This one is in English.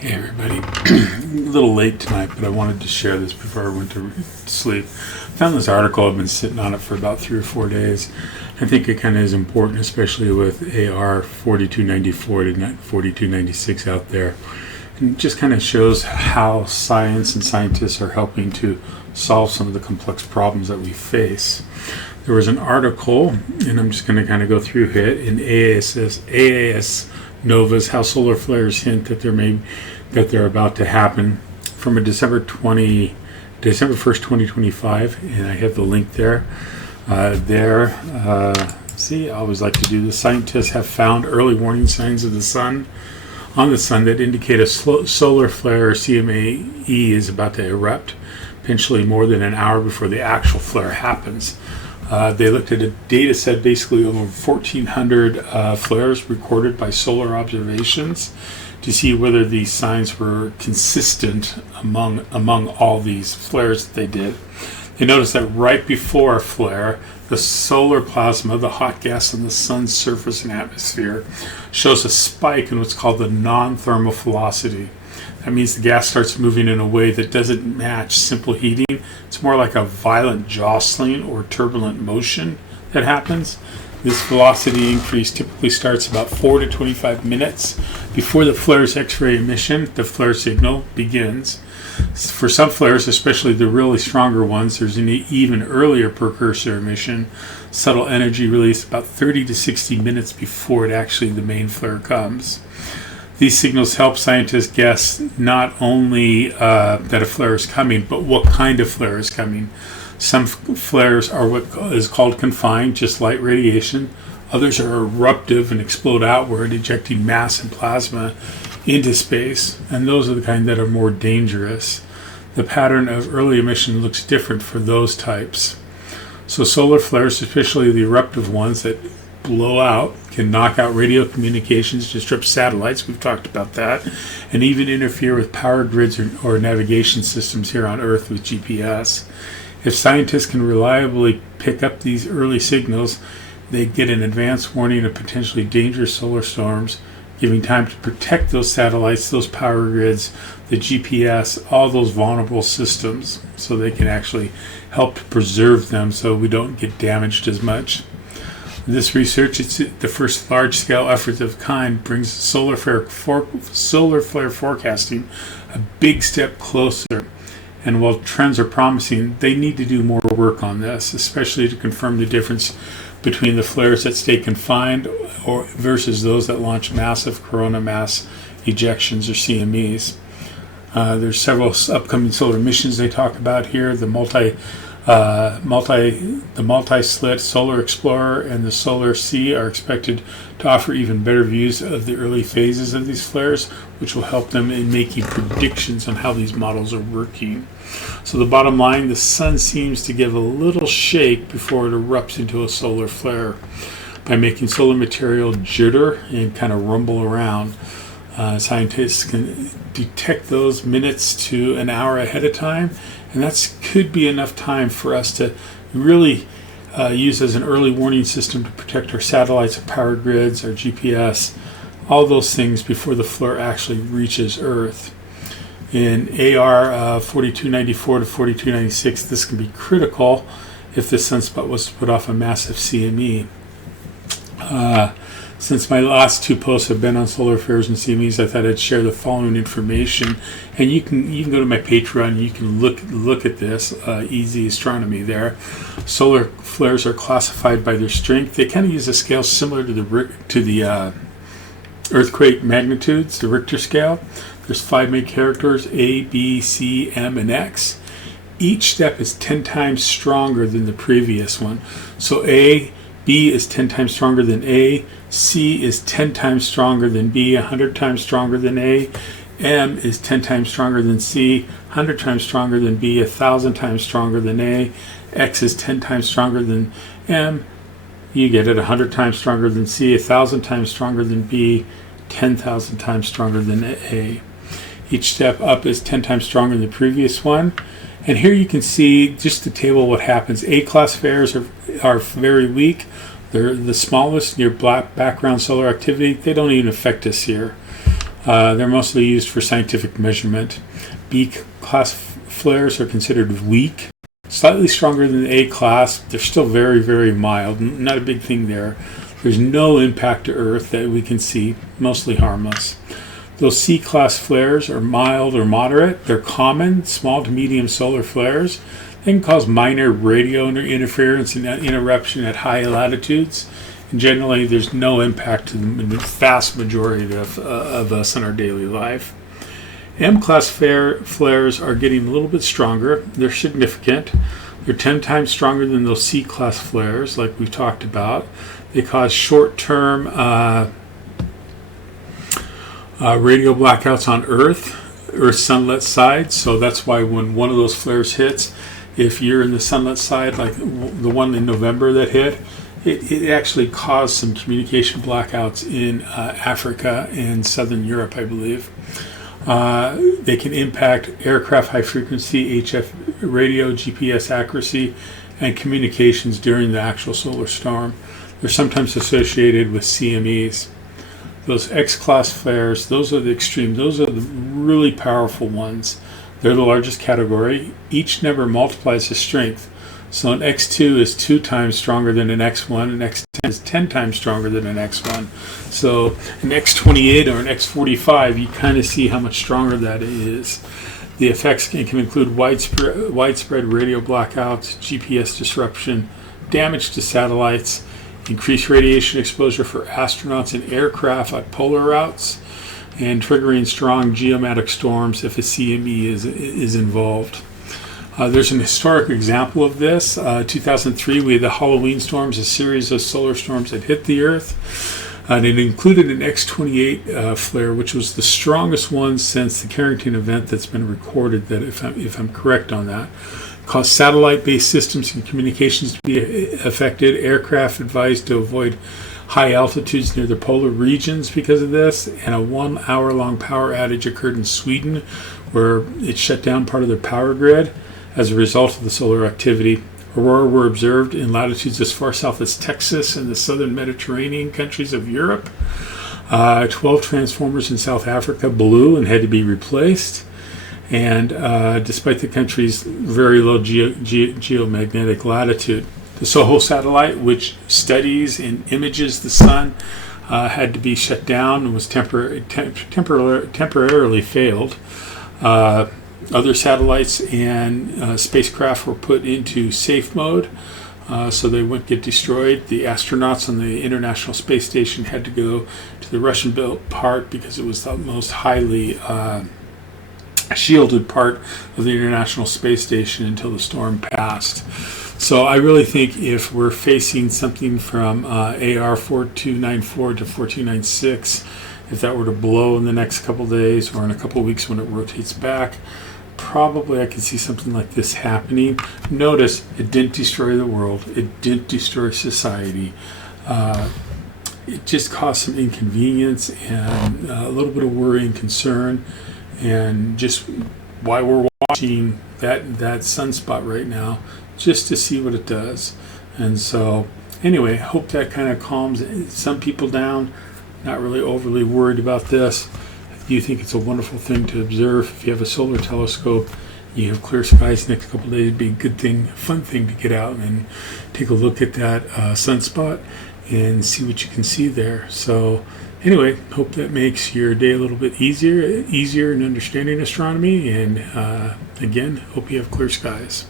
Hey everybody, a little late tonight, but I wanted to share this before I went to sleep. I found this article, I've been sitting on it for about 3 or 4 days. I think it kind of is important, especially with AR 4294 to 4296 out there. And it just kind of shows how science and scientists are helping to solve some of the complex problems that we face. There was an article, and I'm just going to kind of go through it, in AAS Nova's How Solar Flares Hint that they're about to happen, from a December 1st, 2025, and I have the link there. See, I always like to do this. Scientists have found early warning signs of the sun that indicate a solar flare, or CME, is about to erupt, potentially more than an hour before the actual flare happens. They looked at a data set, basically over 1,400 flares recorded by solar observations, to see whether these signs were consistent among all these flares that they did. They noticed that right before a flare, the solar plasma, the hot gas on the sun's surface and atmosphere, shows a spike in what's called the non-thermal velocity. That means the gas starts moving in a way that doesn't match simple heating. It's more like a violent jostling or turbulent motion that happens. This velocity increase typically starts about 4 to 25 minutes before the flare's X-ray emission. The flare signal begins. For some flares, especially the really stronger ones, there's an even earlier precursor emission, subtle energy release, about 30 to 60 minutes before the main flare comes. These signals help scientists guess not only that a flare is coming, but what kind of flare is coming. Some flares are what is called confined, just light radiation. Others are eruptive and explode outward, ejecting mass and plasma into space. And those are the kind that are more dangerous. The pattern of early emission looks different for those types. So solar flares, especially the eruptive ones that blow out, can knock out radio communications, disrupt satellites, we've talked about that, and even interfere with power grids or navigation systems here on Earth with GPS. If scientists can reliably pick up these early signals, they get an advance warning of potentially dangerous solar storms, giving time to protect those satellites, those power grids, the GPS, all those vulnerable systems, so they can actually help to preserve them so we don't get damaged as much. This research, it's the first large-scale effort of kind, brings solar flare forecasting a big step closer. And while trends are promising, they need to do more work on this, especially to confirm the difference between the flares that stay confined versus those that launch massive corona mass ejections, or CMEs. There's several upcoming solar missions they talk about here. The multi-slit Solar Explorer and the Solar Sea are expected to offer even better views of the early phases of these flares, which will help them in making predictions on how these models are working. So the bottom line, the sun seems to give a little shake before it erupts into a solar flare. By making solar material jitter and kind of rumble around, scientists can detect those minutes to an hour ahead of time, and that could be enough time for us to really use as an early warning system to protect our satellites, our power grids, our GPS, all those things before the flare actually reaches Earth. In AR 4294 to 4296, this can be critical if the sunspot was to put off a massive CME. Since my last two posts have been on solar flares and CMEs, I thought I'd share the following information. And you can go to my Patreon. You can look at this. Easy Astronomy there. Solar flares are classified by their strength. They kind of use a scale similar to the earthquake magnitudes, the Richter scale. There's 5 main characters: A, B, C, M, and X. Each step is 10 times stronger than the previous one. So B is 10 times stronger than A. C is 10 times stronger than B, 100 times stronger than A. M is 10 times stronger than C, 100 times stronger than B, 1,000 times stronger than A. X is 10 times stronger than M. You get it, 100 times stronger than C, 1,000 times stronger than B, 10,000 times stronger than A. Each step up is 10 times stronger than the previous one. And here you can see just the table what happens. A-class flares are very weak. They're the smallest near black background solar activity. They don't even affect us here. They're mostly used for scientific measurement. B-class flares are considered weak, slightly stronger than the A-class. They're still very, very mild. Not a big thing there. There's no impact to Earth that we can see, mostly harmless. Those C-class flares are mild or moderate. They're common, small to medium solar flares. They can cause minor radio interference and interruption at high latitudes. And generally, there's no impact to the vast majority of us in our daily life. M-class flares are getting a little bit stronger. They're significant. They're 10 times stronger than those C-class flares, like we've talked about. They cause short-term radio blackouts on Earth's sunlit side. So that's why when one of those flares hits, if you're in the sunlit side, like the one in November that hit, it actually caused some communication blackouts in Africa and Southern Europe, I believe. They can impact aircraft high-frequency HF radio, GPS accuracy, and communications during the actual solar storm. They're sometimes associated with CMEs. Those X-class flares, those are the extreme. Those are the really powerful ones. They're the largest category. Each number multiplies the strength. So an X2 is 2 times stronger than an X1, and X10 is 10 times stronger than an X1. So an X28 or an X45, you kind of see how much stronger that is. The effects can include widespread radio blackouts, GPS disruption, damage to satellites, increased radiation exposure for astronauts and aircraft at polar routes, and triggering strong geomatic storms if a CME is involved. There's an historic example of this. 2003, we had the Halloween storms, a series of solar storms that hit the Earth. And it included an X28 flare, which was the strongest one since the Carrington event that's been recorded, that if I'm correct on that. Caused satellite-based systems and communications to be affected. Aircraft advised to avoid high altitudes near the polar regions because of this. And a 1 hour-long power outage occurred in Sweden, where it shut down part of their power grid as a result of the solar activity. Aurora were observed in latitudes as far south as Texas and the southern Mediterranean countries of Europe. 12 transformers in South Africa blew and had to be replaced. And despite the country's very low geomagnetic latitude, the SOHO satellite, which studies and images the sun, had to be shut down and was temporarily failed. Other satellites and spacecraft were put into safe mode, so they wouldn't get destroyed. The astronauts on the International Space Station had to go to the Russian-built part because it was the most highly shielded part of the International Space Station until the storm passed. So I really think if we're facing something from AR 4294 to 4296, if that were to blow in the next couple days or in a couple weeks when it rotates back, probably I could see something like this happening. Notice it didn't destroy the world. It didn't destroy society. It just caused some inconvenience and a little bit of worry and concern, and just why we're watching that sunspot right now, just to see what it does. And so anyway, I hope that kind of calms some people down. Not really overly worried about this. You think it's a wonderful thing to observe. If you have a solar telescope, you have clear skies next couple of days, it'd be a good thing, fun thing to get out and take a look at that sunspot and see what you can see there. So anyway, hope that makes your day a little bit easier in understanding astronomy. And again, hope you have clear skies.